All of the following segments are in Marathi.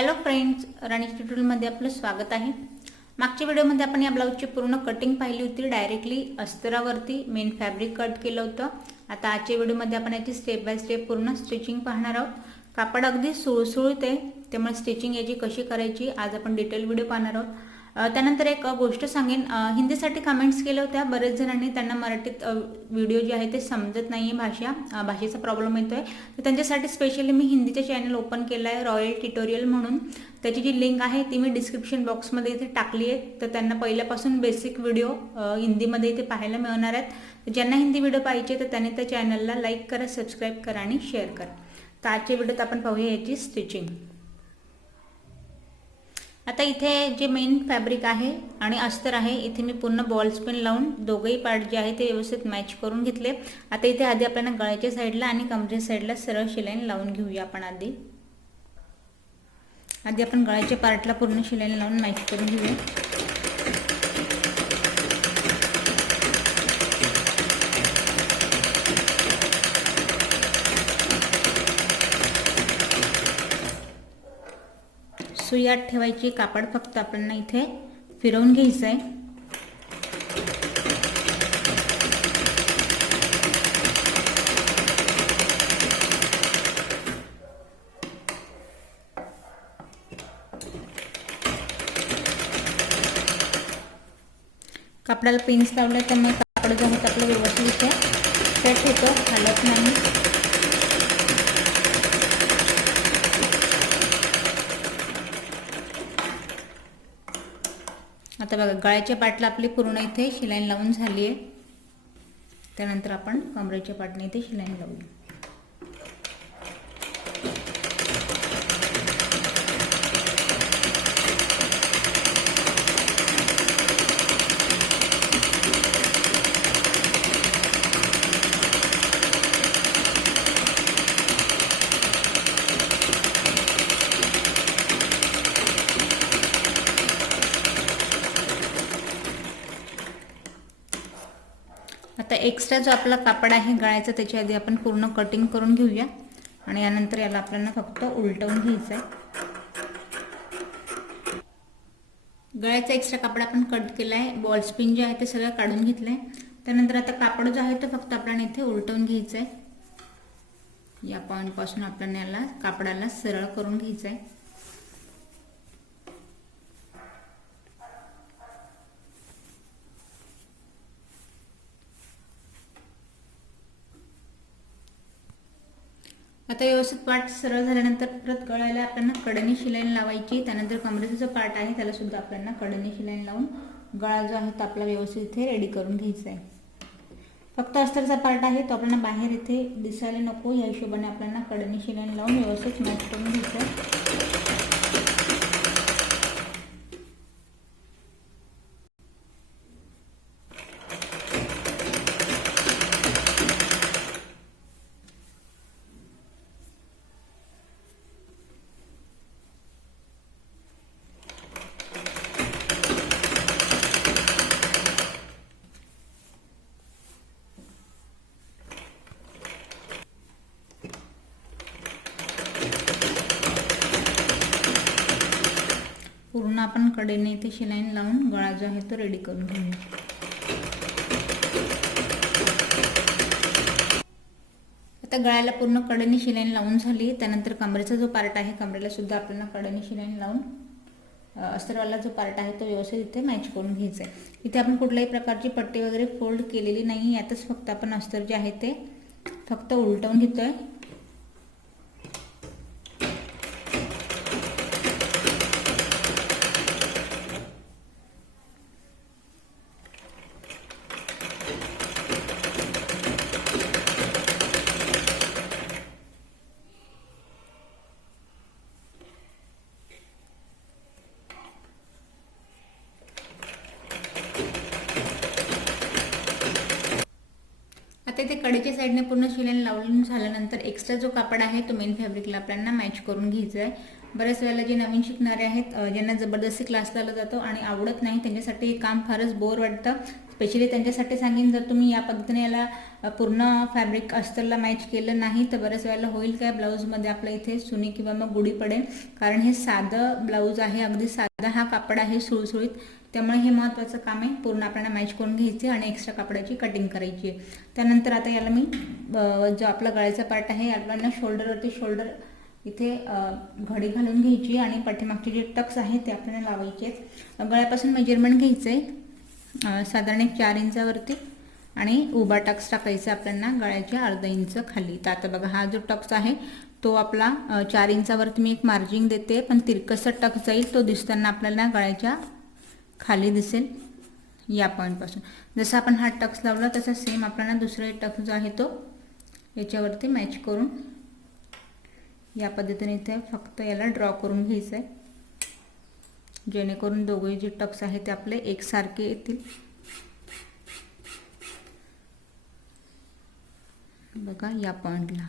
हॅलो फ्रेंड्स, राणीज ट्युटोरियलमध्ये आपलं स्वागत आहे। मागच्या व्हिडिओमध्ये आपण या ब्लाऊजची पूर्ण कटिंग पाहिली होती। डायरेक्टली अस्तरावरती मेन फॅब्रिक कट केलं होतं। आता आजच्या व्हिडिओमध्ये आपण याची स्टेप बाय स्टेप पूर्ण स्टिचिंग पाहणार आहोत। कापड अगदी सुळसुळीत आहे, त्यामुळे स्टिचिंग याची कशी करायची आज आपण डिटेल व्हिडिओ पाहणार आहोत। त्यानंतर एक गोष्ट सांगेन, हिंदीसाठी कमेंट्स केल्या होत्या बरेच जणांनी, त्यांना मराठीत व्हिडिओ जे आहे ते समजत नाही आहे, भाषेचा प्रॉब्लेम येतोय, तर त्यांच्यासाठी स्पेशली मी हिंदीचे चॅनल ओपन केलं आहे, रॉयल ट्युटोरियल म्हणून। त्याची जी लिंक आहे ती मी डिस्क्रिप्शन बॉक्समध्ये इथे टाकली आहे, तर त्यांना पहिल्यापासून बेसिक व्हिडिओ हिंदीमध्ये इथे पाहायला मिळणार आहेत। तर ज्यांना हिंदी व्हिडिओ पाहिजे तर त्यांनी त्या चॅनलला लाईक करा, सबस्क्राईब करा आणि शेअर करा। तर आजच्या व्हिडिओत आपण पाहूया याची स्टिचिंग। आता इथे जे मेन फॅब्रिक आहे आणि अस्तर आहे, इथे मी पूर्ण बॉल स्पिन लावून दोघेही पार्ट जे आहे ते व्यवस्थित मॅच करून घेतले। आता इथे आधी आपल्याला गळ्याच्या साईडला आणि कमरेच्या साईडला सरळ शिलाईन लावून घेऊया। आपण आधी आपण गळ्याच्या पार्टला पूर्ण शिलाईन लावून मॅच करून घेऊया। सुई आत ठेवायची, कापड फक्त आपल्याला इथे फिरवून घ्यायचं आहे। कापडाला पिन्स लावले त्यामुळे कापड जो आहे आपलं व्यवस्थित इथे सेट होतं, हलत नाही। आता बघा, गळ्याच्या पार्टला आपली पूर्ण इथे शिलाईन लावून झाली आहे। त्यानंतर आपण कमरेच्या पार्टने इथे शिलाईन लावूया। आता एक्स्ट्रा जो आपला कापड आहे गळ्याचा, त्याच्या आधी आपण पूर्ण कटिंग करून घेऊया आणि यानंतर याला आपल्याला फक्त उलटवून घ्यायचं आहे। गळ्याचा एक्स्ट्रा कापड आपण कट केला आहे, बॉल स्पिन जे आहे ते सगळं काढून घेतलंय। त्यानंतर आता कापड जो आहे तो फक्त आपल्याला इथे उलटवून घ्यायचं आहे। या पॉइंट पासून आपल्याला याला कापडाला सरळ करून घ्यायचं आहे। आता व्यवस्थित पार्ट सरळ झाल्यानंतर परत गळ्याला आपल्याला कडेने शिलाईन लावायची। त्यानंतर कमरेचा जो पार्ट आहे त्याला सुद्धा आपल्याला कडेने शिलाईन लावून गळा जो आहे तो आपला व्यवस्थित इथे रेडी करून घ्यायचा आहे। फक्त अस्तरचा पार्ट आहे तो आपल्याला बाहेर इथे दिसायला नको, या हिशोबाने आपल्याला कडेने शिलाईन लावून व्यवस्थित मॅच करून घ्यायचं आहे। पूर्ण आपण कडेने इथे शिलाईन लावून गळा जो आहे तो रेडी करून घेऊया। आता गळ्याला पूर्ण कडेने शिलाईन लावून झाली। त्यानंतर कमरेचा जो पार्ट आहे, कमरेला सुद्धा आपल्याला कडेने शिलाईन लावून अस्तरवाला जो पार्ट आहे तो व्यवस्थित इथे मॅच करून घ्यायचा आहे। इथे आपण कुठल्याही प्रकारची पट्टी वगैरे फोल्ड केलेली नाही, यातच फक्त आपण अस्तर जे आहे ते फक्त उलटवून घेतोय। आता इथे कडेच्या साईडने पूर्ण शिलाईन लावून झाल्यानंतर एक्स्ट्रा जो कापड आहे तो मेन फॅब्रिकला आपल्याला मॅच करून घ्यायचा आहे। बऱ्याच वेळेला जे नवीन शिकणारे आहेत, ज्यांना जबरदस्ती क्लास लावला जातो आणि आवडत नाही, त्यांच्यासाठी हे काम फारच बोर वाटतं. स्पेशली त्यांच्यासाठी सांगेन, जर तुम्ही या पद्धतीने याला पूर्ण फॅब्रिक अस्तरला मॅच केलं नाही तर बऱ्याच वेळेला होईल काय, ब्लाऊजमध्ये आपल्या इथे सुनी किंवा मग गुढी पडेल. कारण हे साधं ब्लाऊज आहे, अगदी साधा हा कापड आहे सुळसुळीत. त्यामुळे हे महत्त्वाचं काम आहे, पूर्ण आपल्याला मॅच करून घ्यायचे आणि एक्स्ट्रा कापडाची कटिंग करायची आहे. त्यानंतर आता याला मी जो आपला गळ्याचा पार्ट आहे आपल्याला शोल्डरवरती शोल्डर इथे घडी घालून घ्यायची आणि पाठीमागचे जे टक्स आहेत ते आपल्याला लावायचे आहेत. गळ्यापासून मेजरमेंट घ्यायचं आहे साधारण 4 इंचावरती आणि उभा टक्स टाकायचा आपल्याला गळ्याच्या अर्धा इंच खाली. तर आता बघा हा जो टक्स आहे तो आपला 4 इंचावरती मी एक मार्जिंग देते, पण तिरकसा टक्स जाईल तो दिसताना आपल्याला गळ्याच्या खाली दिसेल या पॉईंटपासून. जसं आपण हा टक्स लावला तसा सेम आपल्याला दुसरा टक्स जो आहे तो याच्यावरती मॅच करून या पद्धतीने इथे फक्त याला ड्रॉ करून घ्यायचं आहे, जेणेकरून दोघे जे टक्स आहेत ते आपले एकसारखे येतील. बघा या पॉईंटला.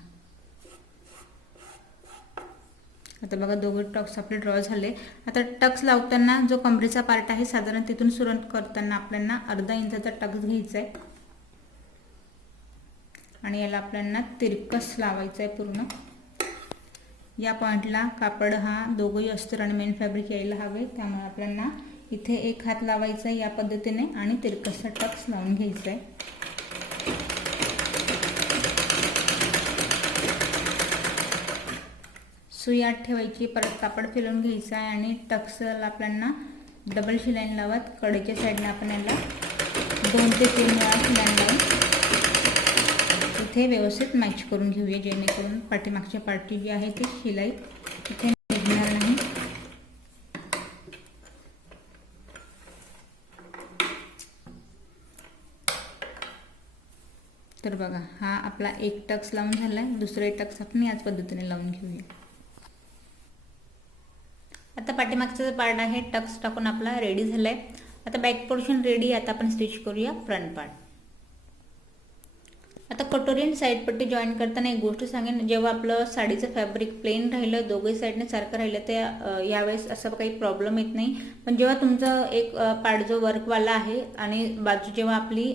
आता बघा दोघे टक्स आपले ड्रॉ झाले. आता टक्स लावताना जो कमरेचा पार्ट आहे साधारण तिथून सुरुवात करताना आपल्याला अर्धा इंचाचा टक्स घ्यायचा आहे आणि याला आपल्याला तिरकस लावायचा आहे पूर्ण. या पॉईंटला कापड हा दोघंही अस्तर आणि मेन फॅब्रिक यायला हवे, त्यामुळे आपल्याला इथे एक हात लावायचा आहे या पद्धतीने आणि तिरकसा टक्स लावून घ्यायचा आहे. सुई आत ठेवायची, परत कापड फिरवून घ्यायचं आहे आणि टक्सला आपल्याला डबल शिलाईन लावत कडेच्या साईडने आपण याला 2 ते 3 वेळा शिलाईन लावून इथे व्यवस्थित मॅच करून घेऊया, जेणेकरून पाठीमागच्या पार्टी जी आहे ती शिलाई इथे निघणार नाही. तर बघा हा आपला एक टक्स लावून झालाय, दुसरा टक्स आपण याच पद्धतीने लावून घेऊया. आता पाठीमागचा जो पार्ट आहे टक्स टाकून आपला रेडी झालाय. आता बॅक पोर्शन रेडी. आता आपण स्टिच करूया फ्रंट पार्ट. आता कटोरी आणि साईड पट्टी जॉईन करताना एक गोष्ट सांगेन, जेव्हा आपलं साडीचं फॅब्रिक प्लेन राहिलं, दोघे साईडने सारखं राहिलं, तर यावेळेस असं काही प्रॉब्लेम येत नाही. पण जेव्हा तुमचं एक पार्ट जो वर्कवाला आहे आणि बाजू जेव्हा आपली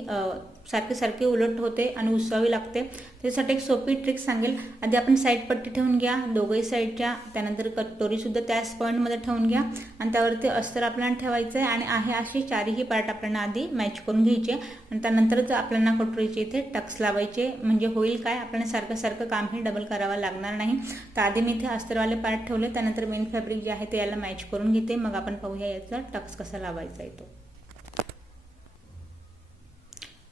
सारखे उलट होते आणि उसवावी लागते, त्यासाठी एक सोपी ट्रिक सांगेल. आधी आपण साईड पट्टी ठेवून घ्या दोघे साईडच्या, त्यानंतर कटोरीसुद्धा त्याच पॉईंटमध्ये ठेवून घ्या आणि त्यावरती अस्तर आपल्याला ठेवायचं आहे आणि आहे अशी चारही पार्ट आपल्याला आधी मॅच करून घ्यायचे आणि त्यानंतरच आपल्याला कटोरीचे इथे टक्स लावायचे. म्हणजे होईल काय, आपल्याला सारखं काम हे डबल करावं लागणार नाही. तर आधी मी इथे अस्तरवाले पार्ट ठेवले, त्यानंतर मेन फॅब्रिक जे आहे ते याला मॅच करून घेते, मग आपण पाहूया याचा टक्स कसा लावायचा आहे तो.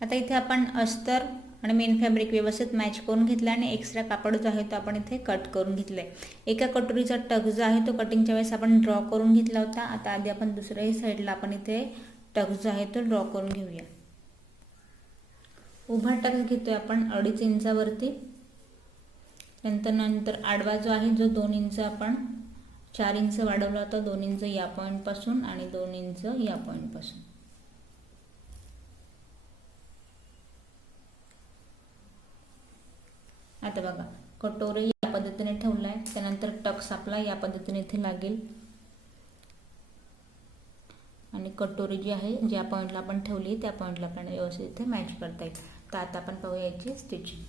आता इथे आपण अस्तर आणि मेन फॅब्रिक व्यवस्थित मॅच करून घेतलं आणि एक्स्ट्रा कापड जो आहे तो आपण इथे कट करून घेतलाय. एका कटोरीचा टक्स जो आहे तो कटिंगच्या वेळेस आपण ड्रॉ करून घेतला होता. आता आधी आपण दुसऱ्याही साईडला आपण इथे टक्स जो आहे तो ड्रॉ करून घेऊया. उभा टक्स घेतोय आपण 2.5 इंचावरती. नंतर आडवा जो आहे जो 2 इंच आपण 4 इंच वाढवला होता, 2 इंच या पॉईंटपासून आणि 2 इंच या पॉईंटपासून. आता बघा कटोरी या पद्धतीने ठेवलाय, त्यानंतर टक्स आपला या पद्धतीने इथे लागेल आणि कटोरी जी आहे ज्या पॉईंटला आपण ठेवली त्या पॉईंटला आपल्याला व्यवस्थित इथे मॅच करता येईल. तर आता आपण पाहूया याची स्टिचिंग.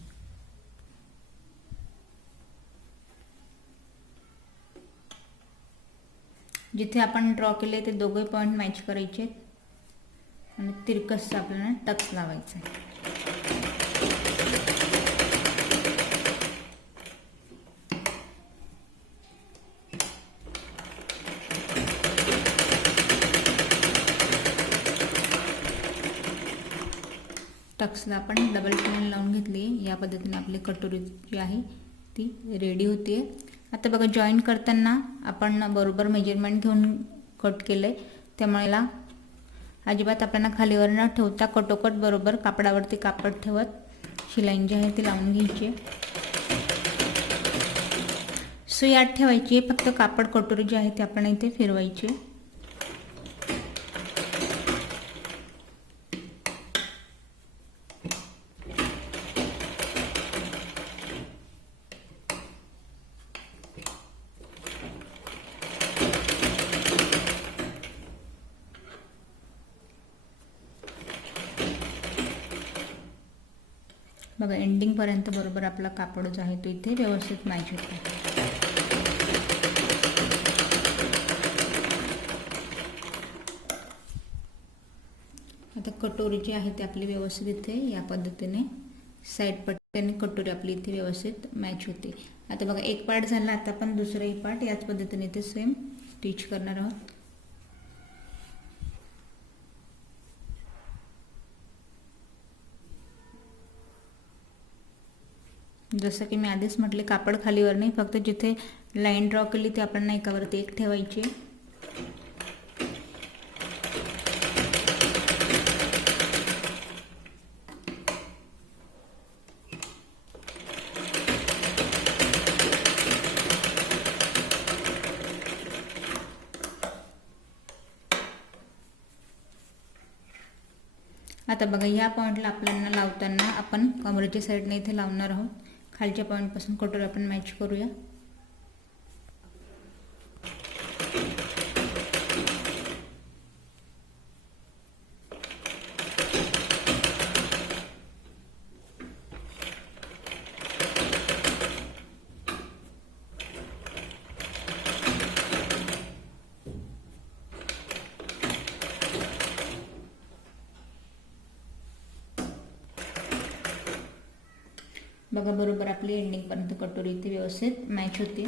जिथे आपण ड्रॉ केले ते दोघे पॉईंट मॅच करायचे आणि तिरकस आपल्याला टक्स लावायचा आहे. टक्सला आपण डबल शिलाईन लावून घेतली. या पद्धतीने आपली कटोरी जी आहे ती रेडी होते. आता बघा जॉईन करताना आपण बरोबर मेजरमेंट घेऊन कट केलं आहे, त्यामुळे याला अजिबात आपल्याला खालीवर न ठेवता कटोकट बरोबर कापडावरती कापड ठेवत शिलाईन जी आहे ती लावून घ्यायची. सुई आत ठेवायची, फक्त कापड कटोरी जी आहे ती आपण इथे फिरवायची. बघा एंडिंगपर्यंत बरोबर आपला कापड जो आहे तो इथे व्यवस्थित मॅच होतो. आता कटोरी जी आहे ती आपली व्यवस्थित इथे या पद्धतीने साईड पट्ट्याने कटोरी आपली इथे व्यवस्थित मॅच होते. आता बघा एक पार्ट झाला, आता आपण दुसराही पार्ट याच पद्धतीने इथे सेम स्टिच करणार आहोत. जसं की मी आधीच म्हटले, कापड खालीवर नाही, फक्त जिथे लाईन ड्रॉ केली ती आपण एकावरती एक ठेवायची. आता बघा या पॉईंटला आपल्याला लावताना आपण कमरेच्या साईडने इथे लावणार आहोत. खालच्या पॉईंटपासून कटोरी आपण मॅच करूया. बघा बरोबर आपली एंडिंगपर्यंत कटोरी इथे व्यवस्थित मॅच होते.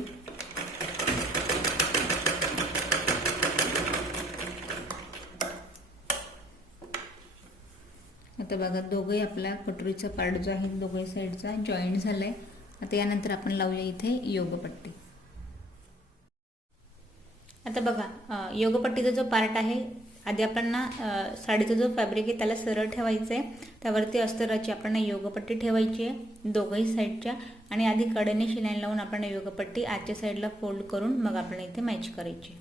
आता बघा दोघंही आपला कटोरीचा पार्ट जो आहे दोघे साईडचा जॉईंट झालाय. आता यानंतर आपण लावूया इथे योगपट्टी. आता बघा योगपट्टीचा जो पार्ट आहे, आधी आपण साडीचा जो फॅब्रिक आहे त्याला सरळ ठेवायचं आहे. त्यावरती अस्तराची आपण योगपट्टी ठेवायची आहे दोघंही साईडच्या, आणि आधी कडेने शिलाई लावून आपण योगपट्टी आजच्या साईडला फोल्ड करून मग आपण इथे मॅच करायची.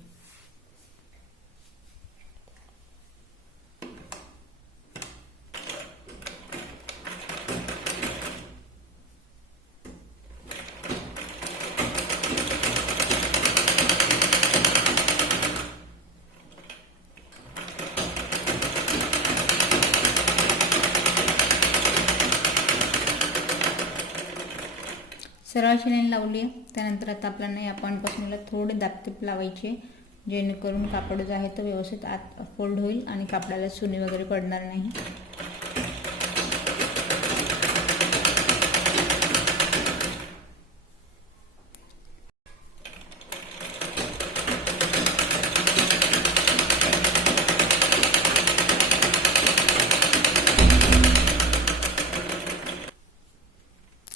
सरळ शिलाई लावली आहे. त्यानंतर आता आपल्याला या पॉईंटपासून थोडे दाबटीप लावायचे, जेणेकरून कापड जो आहे तो व्यवस्थित आत फोल्ड होईल आणि कापडाला सुनी वगैरे पडणार नाही.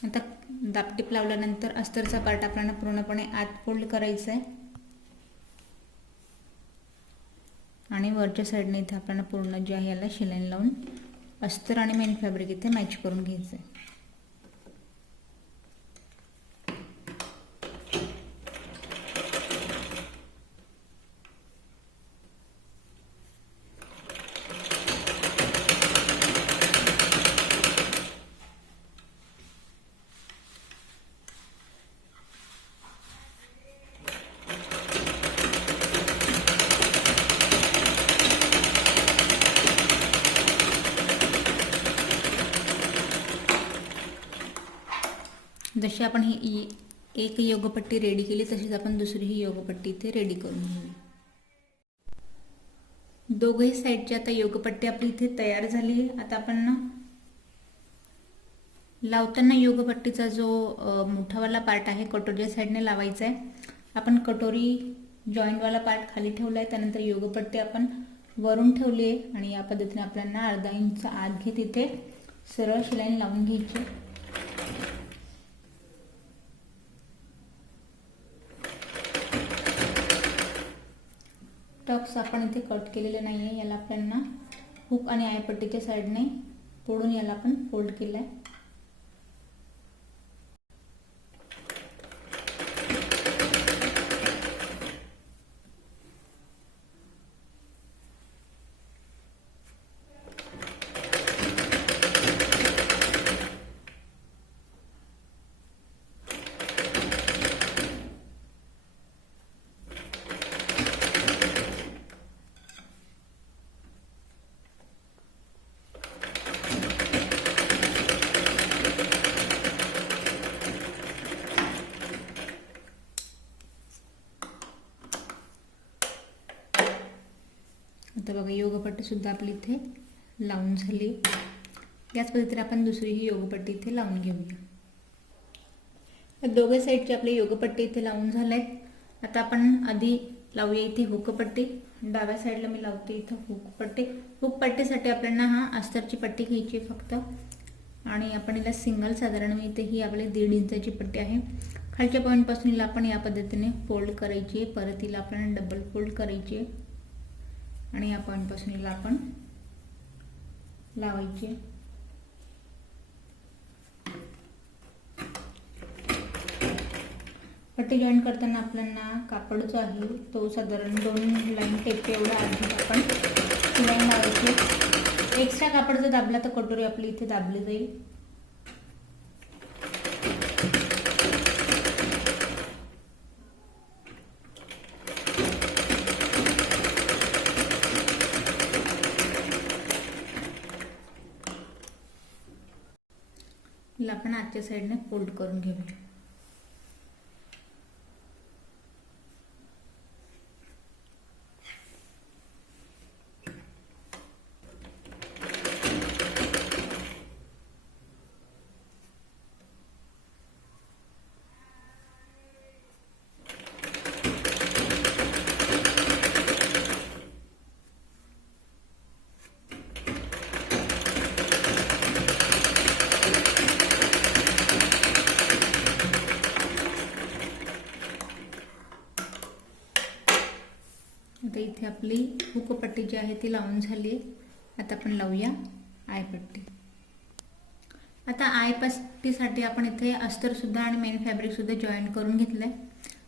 आता दाबटीप लावल्यानंतर अस्तरचा पार्ट आपल्याला पूर्णपणे आत फोल्ड करायचा आहे आणि वरच्या साईडने इथे आपल्याला पूर्ण जे आहे याला शिलाई लावून अस्तर आणि मेन फॅब्रिक इथे मॅच करून घ्यायचं आहे. जशी आपण ही एक योगपट्टी रेडी केली तशीच आपण दुसरी ही योगपट्टी इथे रेडी करून घेऊया. दोघही साईडची आता योगपट्टी आपली इथे तयार झाली आहे. आता आपण लावताना योगपट्टीचा जो मोठावाला पार्ट आहे कटोरीच्या साईडने लावायचा आहे. आपण कटोरी जॉईंटवाला पार्ट खाली ठेवला आहे, त्यानंतर योगपट्टी आपण वरून ठेवली आहे आणि या पद्धतीने आपल्याला अर्धा इंच आत घेत इथे सरळ शिलाई लावून घ्यायची. टक्स आपण इथे कट केलेले नाही आहे, याला आपल्याला हुक आणि आयपट्टीच्या साईडने पुढून याला आपण फोल्ड केलं आहे. तर बघा योगपट्टी सुद्धा आपली इथे लावून झाली। याच पद्धतीने आपण दुसरी ही योगपट्टी इथे लावून घेऊया। दोघे साईडची आपली योगपट्टी इथे लावून झालेत। आता आपण आधी लावूया इथे हुकपट्टी। डाव्या साईडला मी लावते इथं हुकपट्टी। हुकपट्टीसाठी आपल्याला हा अस्तरची पट्टी घ्यायची फक्त, आणि आपण याला सिंगल साधारण मी इथे ही आपली 1.5 इंचाची पट्टी आहे। खालच्या पॉईंट पासून हिला आपण या पद्धतीने फोल्ड करायची, परत हिला आपण डबल फोल्ड करायची आणि या पॉईंट पासून हिला आपण लावायची। पट्टी जॉईन करताना आपल्याला कापड जो आहे तो साधारण 2 लाईन टेपचे एवढा आधी आपण लाईन लावायची। एक्स्ट्रा कापड जर दाबला तर कटोरी आपली इथे दाबली जाईल। हिला आपण आजच्या साईडने फोल्ड करून घेऊया। आता इथे आपली हुकपट्टी जी आहे ती लावून झाली। आता आपण लावूया आयपट्टी। आता आयपट्टीसाठी आपण इथे अस्तर सुद्धा आणि मेन फॅब्रिक सुद्धा जॉईन करून घेतलंय।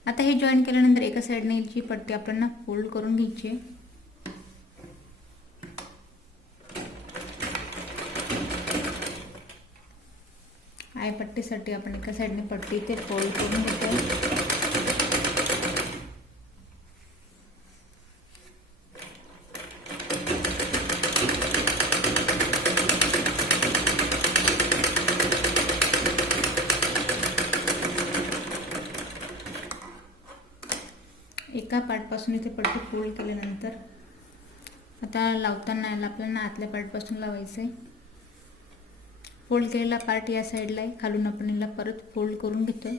आता हे जॉईन केल्यानंतर एका साईडने याची पट्टी आपल्याला फोल्ड करून घ्यायची आहे। आयपट्टीसाठी आपण एका साईडने पट्टी इथे फोल्ड करून घेतो। एका पार्टपासून इथे पट्टी फोल्ड केल्यानंतर आता लावताना याला आपल्याला आतल्या पार्टपासून लावायचं आहे। फोल्ड केलेला पार्ट या साईडला आहे, खालून आपण याला परत फोल्ड करून घेतोय।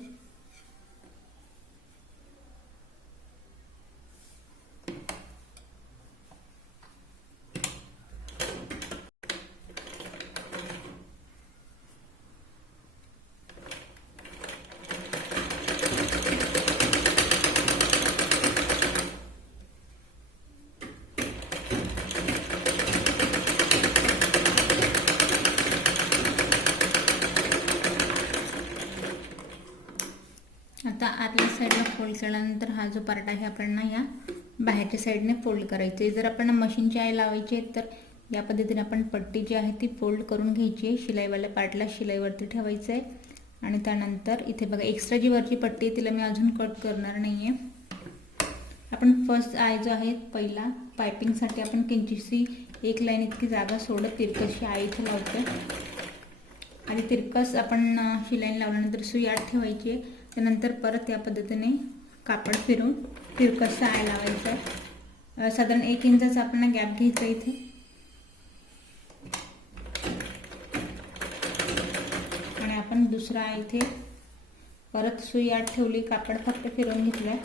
आता आतल्या साईडला फोल्ड केल्यानंतर हा जो पार्ट आहे आपण या बाहेरच्या साईडने फोल्ड करायचे। जर आपण मशीनची आय लावायची आहे तर या पद्धतीने आपण पट्टी जी आहे ती फोल्ड करून घ्यायची आहे। शिलाईवाल्या पार्टला शिलाईवरती ठेवायचं आहे आणि त्यानंतर इथे बघा एक्स्ट्रा जी वरची पट्टी आहे तिला मी अजून कट करणार नाही आहे। आपण फर्स्ट आय जो आहे पहिला पायपिंगसाठी आपण किंचितशी 1 लाईन इतकी जागा सोडत तिरकशी आय इथे लावतो आणि तिरकस आपण शिलाई लावल्यानंतर सुई आत ठेवायची आहे। त्यानंतर परत या पद्धतीने कापड फिरून तिरकसचा आय लावायचा आहे। साधारण 1 इंचाचा आपल्याला गॅप घ्यायचा इथे आणि आपण दुसरा आय इथे परत सुई आत ठेवली, कापड फक्त फिरवून घेतलंय।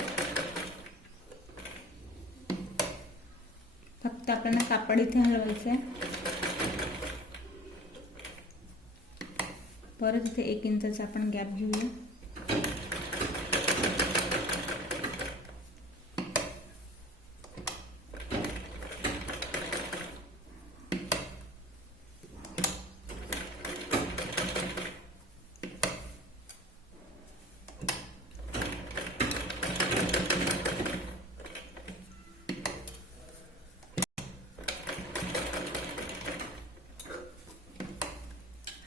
फक्त आपल्याला कापड इथे हलवायचं आहे। परत इथे 1 इंचाचा आपण गॅप घेऊया।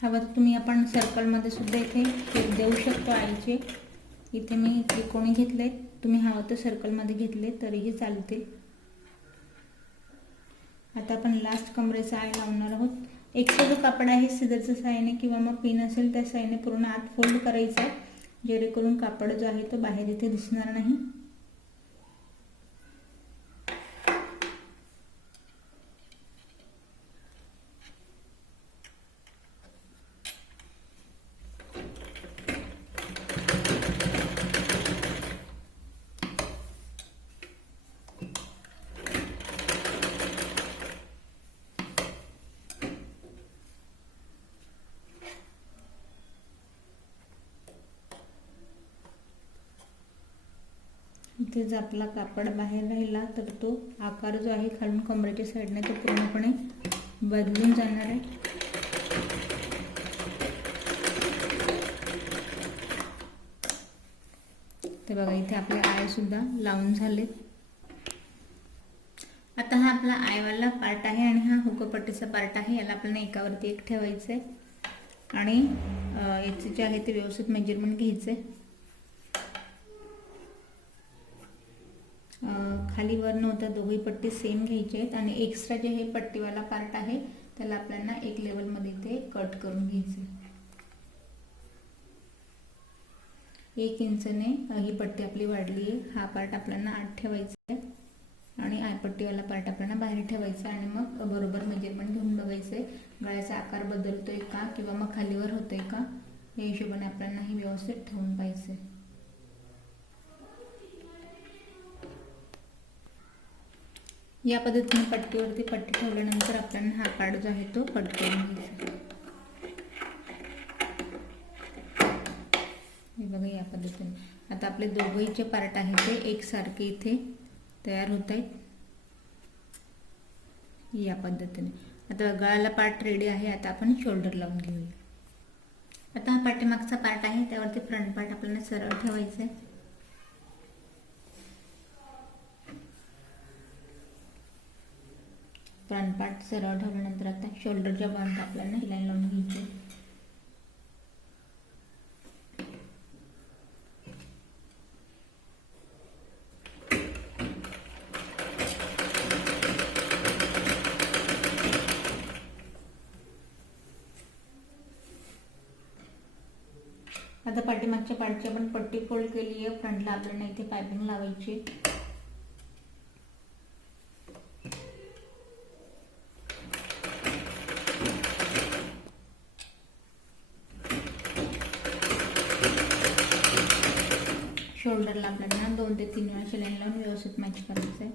हवं तर तुम्ही आपण सर्कलमध्ये सुद्धा इथे शेप देऊ शकतो आईचे। इथे मी त्रिकोणी घेतले, तुम्ही हवं तर सर्कलमध्ये घेतले तरीही चालतील। आता आपण लास्ट कमरेचा आय लावणार आहोत। एक्स्ट्रा जो कापड आहे सिझरच्या साहाय्याने किंवा मग पिन असेल त्या साहाय्याने पूर्ण आत फोल्ड करायचा, जेणेकरून कापड जो आहे तो बाहेर इथे दिसणार नाही। इथेच आपला कापड बाहेर राहिला तर तो आकार जो आहे खालून कमरेच्या साईडने तो पूर्णपणे बदलून जाणार आहे। तर बघा इथे आपले आय सुद्धा लावून झाले। आता हा आपला आयवाला पार्ट आहे आणि हा हुकपट्टीचा पार्ट आहे, याला आपल्याला एकावरती एक ठेवायचं आहे आणि याचे जे आहे ते व्यवस्थित मेजरमेंट घ्यायचे। खाली वर नव्हता दोघी पट्टी सेम घ्यायचे आहेत आणि एक्स्ट्रा जे हे पट्टीवाला पार्ट आहे त्याला आपल्याला एक लेवलमध्ये ते कट करून घ्यायचे। 1 इंचने ही पट्टी आपली वाढली आहे, हा पार्ट आपल्याला आत ठेवायचा आहे आणि आयपट्टीवाला पार्ट आपल्याला बाहेर ठेवायचा आणि मग बरोबर मेजरमेंट घेऊन बघायचे गळ्याचा आकार बदलतोय का किंवा मग खालीवर होतोय का, या हिशोबाने आपल्याला ही व्यवस्थित ठेवून पाहिजे। या पद्धतीने पट्टीवरती पट्टी ठेवल्यानंतर आपल्याला हा पार्ट जो आहे तो कट करून घ्यायचा। हे बघा या पद्धतीने आता आपले दोघेही जे पार्ट आहे ते एकसारखे इथे तयार होत आहेत या पद्धतीने। आता गळ्याला पार्ट रेडी आहे, आता आपण शोल्डर लावून घेऊया। आता हा पाठीमागचा पार्ट आहे त्यावरती फ्रंट पार्ट आपल्याला सरळ ठेवायचा आहे। फ्रंट पार्ट सरळ ठेवल्यानंतर आता शोल्डरच्या पॉइंट आपल्याला ही लाईन लावून घ्यायची। आता पाठीमागच्या पार्टची आपण पट्टी फोल्ड केली आहे, फ्रंटला आपल्याला इथे पाइपिंग लावायची। शोल्डरला आपल्याला 2 ते 3 वेळा शिलाई लावून व्यवस्थित मॅच करायचं आहे।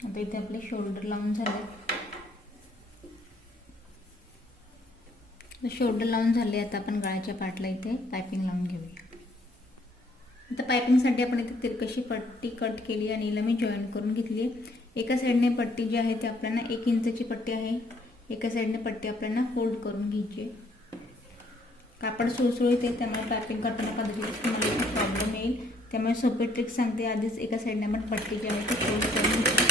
आता इथे आपले शोल्डर लावून झाले। शोल्डर लावून झाले, आता आपण गळ्याच्या पार्टला इथे पाइपिंग लावून घेऊया। आता पाइपिंगसाठी आपण इथे तिरकशी पट्टी कट केली आणि हिला मी जॉईन करून घेतली आहे। एका साईडने पट्टी जी आहे ती आपल्याला 1 इंचची पट्टी आहे, एका साईडने पट्टी आपल्याला फोल्ड करून घ्यायची। कापड सुळसुळीत आहे त्यामुळे पाइपिंग करताना कदाचित तुम्हाला प्रॉब्लेम येईल, त्यामुळे सोपी ट्रिक सांगते। आधीच एका साईडने आपण पट्टी जी आहे ती फोल्ड करून घ्यायची।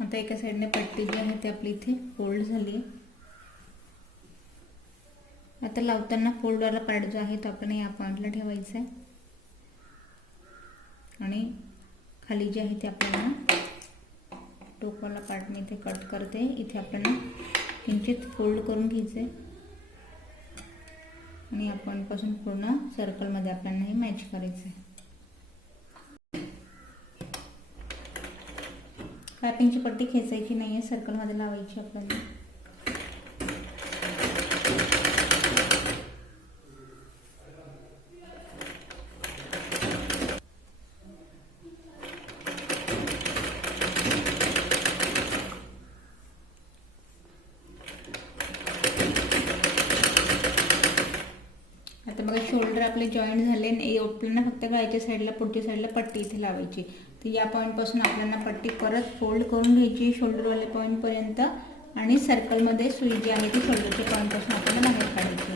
आता एका साइडने पट्टी जी आहे ती आपली इथे फोल्ड झाली। आता लावताना फोल्ड वाला पार्ट जो आहे तो आपण या पॉइंटला ठेवायचा आहे आणि खाली जे आहे ते आपल्याला टोकवाला पार्ट मी इथे कट करते। इथे आपल्याला किंचित फोल्ड करून घ्यायचे आणि या पॉइंट पासून पूर्ण सर्कल मध्ये आपल्याला हे मॅच करायचं आहे। पाइपिंगची पट्टी खेचायची नाहीये, सर्कल मध्ये लावायची आपल्याला। आता बघा शोल्डर आपले जॉईंट झाले आणि आपल्याला फक्त गळ्याच्या साईडला पुढच्या साईडला पट्टी इथे लावायची। तर या पॉइंट पासून आपल्याला पट्टी परत फोल्ड करून घ्यायची शोल्डर वाले पॉइंट पर्यंत आणि सर्कल मध्ये सुई जी आहे ती शोल्डरच्या पॉइंट पासून आपल्याला बाहेर काढायची।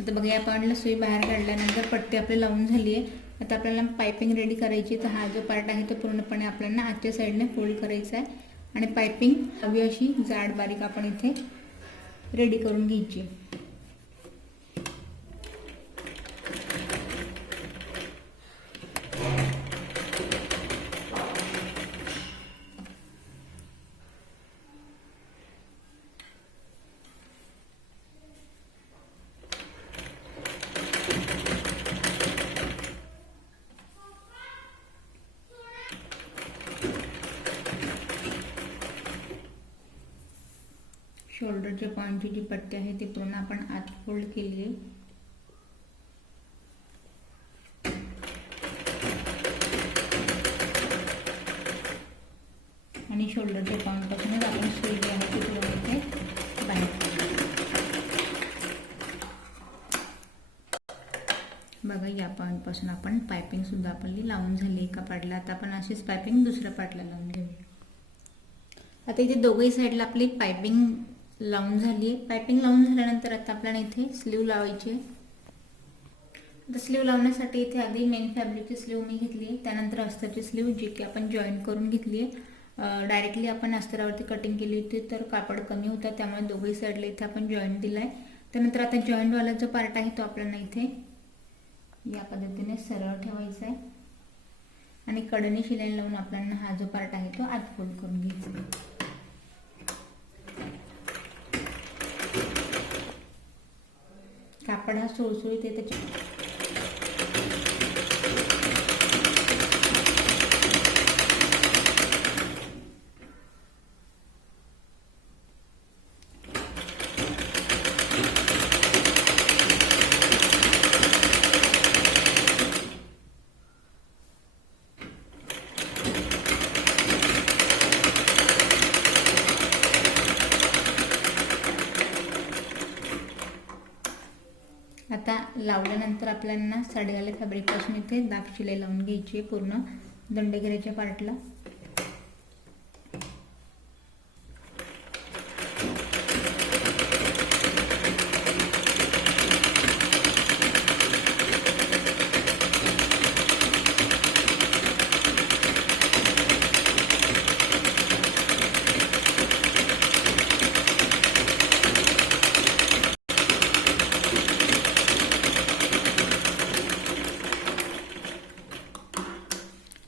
आता बघा या पॉईंटला सुई बाहेर काढल्यानंतर पट्टी आपली लावून झाली आहे. आता आपल्याला पायपिंग रेडी करायची. तर हा जो पार्ट आहे तो पूर्णपणे आपल्याला आजच्या साईडने फोल्ड करायचा आहे आणि पायपिंग हवी अशी जाड बारीक आपण इथे रेडी करून घ्यायची. शोल्डरच्या पॉईंटची जी पट्टी आहे ती पूर्ण आपण आत फोल्ड केली आहे. आणि शोल्डरच्या पॉईंटपासूनच आपण सुई जी आहे ती पूर्ण इथे बाहेर बघा या पॉईंटपासून आपण पायपिंग सुद्धा आपली लावून झाली एका पार्टला. आता आपण अशीच पायपिंग दुसऱ्या पार्टला लावून घेऊया. आता इथे दोघही साईडला आपली पायपिंग लावून झाली आहे. पायपिंग लावून झाल्यानंतर आता आपल्याला इथे स्लीव लावायची आहे. आता स्लीव लावण्यासाठी इथे आधी मेन फॅब्रिकची स्लीव मी घेतली आहे. त्यानंतर अस्तरची स्लीव जी की आपण जॉईंट करून घेतली आहे. डायरेक्टली आपण अस्तरावरती कटिंग केली होती तर कापड कमी होतं, त्यामुळे दोघही साईडला इथे आपण जॉईंट दिला आहे. त्यानंतर आता जॉईंटवाला जो पार्ट आहे तो आपल्याला इथे या पद्धतीने सरळ ठेवायचा आहे आणि कडेने शिलाई लावून आपल्याला हा जो पार्ट आहे तो आत फोल्ड करून घ्यायचा आहे. कापड हा सुळसुळीत आहे त्याच्या आता लावल्यानंतर आपल्याला साडेवाले फॅब्रिकपासून इथे दाब शिलाई लावून घ्यायची आहे पूर्ण दंडगेऱ्याच्या पार्टला.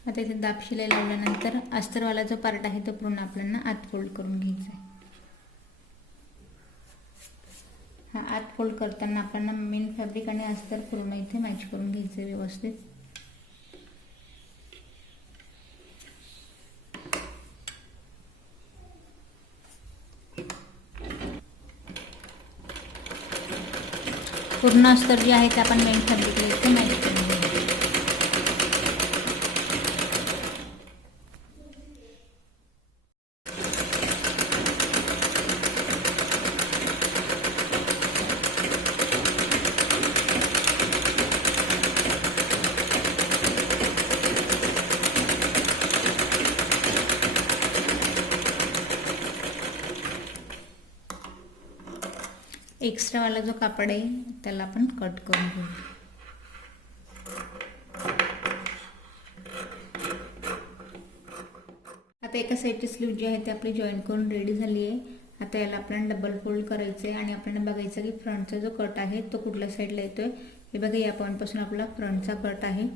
आता इथे दाब शिलाई लावल्यानंतर अस्तरवाला जो पार्ट आहे तो पूर्ण आपल्याला आत फोल्ड करून घ्यायचा आहे. हा आत फोल्ड करताना आपल्याला मेन फॅब्रिक आणि अस्तर पूर्ण इथे मॅच करून घ्यायचं आहे व्यवस्थित. पूर्ण अस्तर जे आहे ते आपण मेन फॅब्रिकला इथे मॅच करून घ्यायचं. एक्स्ट्रावाला जो कापड आहे त्याला आपण कट करून घेऊ. आता एका साईडची स्लीव जी आहे ती आपली जॉईंट करून रेडी झाली आहे. आता याला आपल्याला डबल फोल्ड करायचं आहे आणि आपल्याला बघायचं की फ्रंटचा जो कट आहे तो कुठल्या साईडला येतोय. हे बघा या पॉईंटपासून आपला फ्रंटचा कट आहे.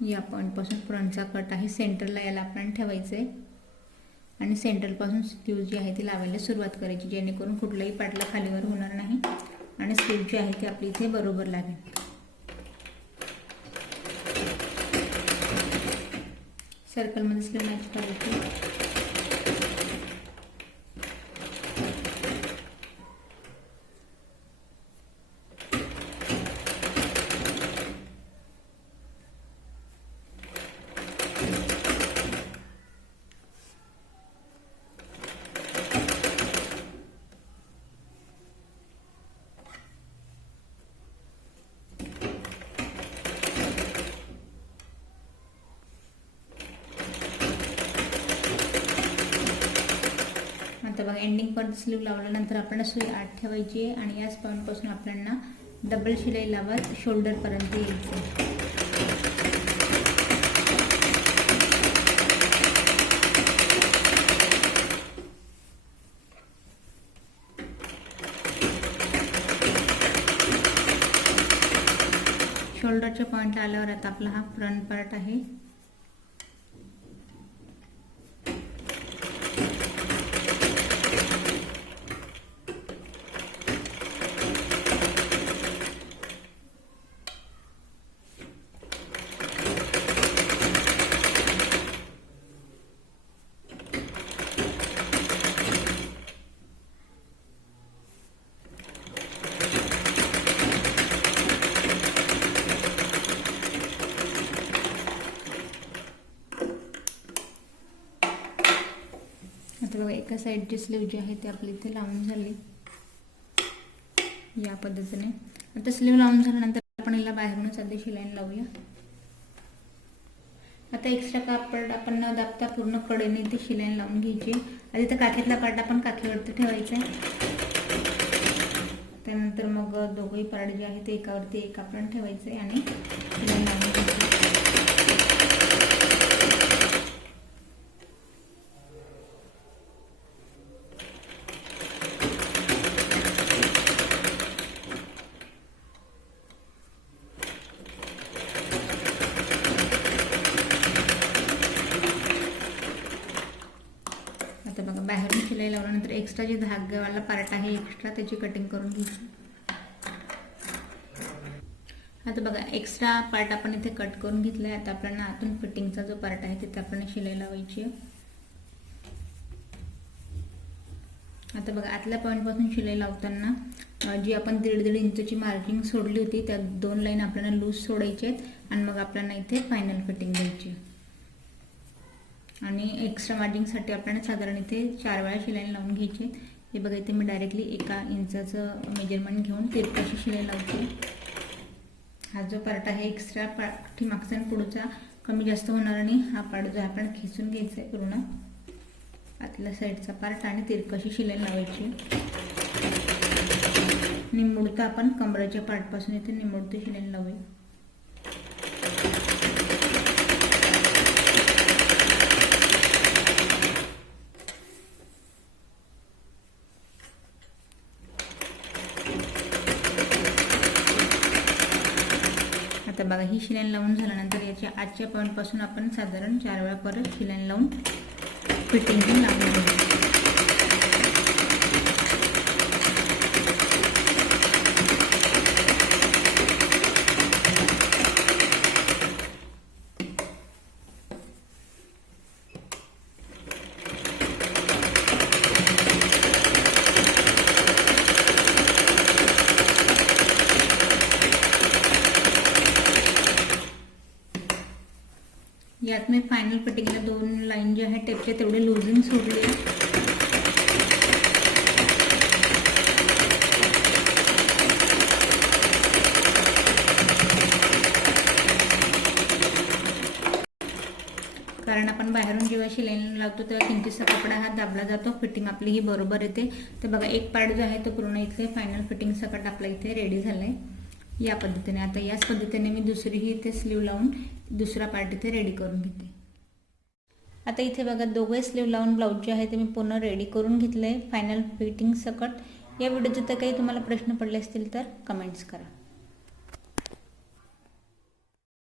या पॉईंटपासून फ्रंटचा कट आहे. सेंटरला याला आपल्याला ठेवायचं आहे आणि सेंटरपासून स्लीव जी आहे ती लावायला सुरुवात करायची, जेणेकरून कुठलाही पाटला खालीवर होणार नाही आणि स्लीव जी आहे ती आपली इथे बरोबर लागेल. सर्कलमध्ये स्लीव मॅच करायची. बघा एंडिंग पर्यंत स्लीव लावल्यानंतर आपल्याला सुई आत ठेवायची आहे आणि याच पॉईंटपासून आपल्याला डबल शिलाई लावत शोल्डरपर्यंत यायचं. शोल्डरच्या पॉईंटला आल्यावर आता आपला हा फ्रंट पार्ट आहे. आता बघा एका साईडची स्लीव जी आहे ती आपली इथे लावून झाली या पद्धतीने. आता स्लीव लावून झाल्यानंतर आपण याला बाहेरूनच आधी शिलाई लावूया. आता एक्स्ट्रा कापड आपण न दाबता पूर्ण कडेने ती शिलाई लावून घ्यायची. आधी तर काखेतला पार्ट आपण काखेवरती ठेवायचा आहे. त्यानंतर मग दोघंही पार्ट जे आहे ते एकावरती एक आपण ठेवायचं आहे आणि शिलाई लावून घ्यायची. आता बघा बाहेरून शिलाई लावल्यानंतर एक्स्ट्रा जे धागेवाला पार्ट आहे एक्स्ट्रा त्याची कटिंग करून घ्यायची. आता बघा एक्स्ट्रा पार्ट आपण इथे कट करून घेतला आहे. आता आपल्याला आतून फिटिंगचा जो पार्ट आहे तिथे आपल्याला शिलाई लावायची आहे. आता बघा आतल्या पॉईंटपासून शिलाई लावताना जी आपण 1.5 इंचची मार्किंग सोडली होती त्या 2 लाईन आपल्याला लूज सोडायचे आहेत आणि मग आपल्याला इथे फायनल फिटिंग द्यायची. आणि एक्स्ट्रा मार्जिंगसाठी आपल्याला साधारण इथे 4 वेळा शिलाई लावून घ्यायची. हे बघा इथे मी डायरेक्टली 1 इंचाचं मेजरमेंट घेऊन तिरकशी शिलाई लावते. हा जो पार्ट आहे एक्स्ट्रा पार्ट मागचा आणि पुढचा कमी जास्त होणार आणि हा पार्ट जो आपण खिसून घ्यायचा आहे पूर्ण आतल्या साईडचा पार्ट आणि तिरकशी शिलाई लावायची. निमुळता आपण कमरेच्या पार्टपासून इथे निमुळती शिलाई लावूया. आता बघा ही शिलाई लावून झाल्यानंतर याच्या आजच्या पॉईंटपासून आपण साधारण 4 वेळा परत शिलाई लावून फिटिंग लावून घ्यायची. यात मी फायनल फिटिंगला 2 लाईन जे आहे टेपचे तेवढे लूजिंग सोडले. कारण आपण बाहेरून जेव्हा शिलाई लावतो तेव्हा किंचितसा कपडा हा दाबला जातो, फिटिंग आपली ही बरोबर येते. तर बघा एक पार्ट जो आहे तो पूर्ण इथे फायनल फिटिंग सकट आपला इथे रेडी झालाय या पद्धतीने. आता याच पद्धतीने मी दुसरीही इथे स्लीव लावून दुसरा पार्ट इथे रेडी करून घेते. आता इथे बघा दोघे स्लीव लावून ब्लाऊज जे आहे ते मी पूर्ण रेडी करून घेतले फायनल फिटिंग सकट. या व्हिडिओचे तर काही तुम्हाला प्रश्न पडले असतील तर कमेंट्स करा.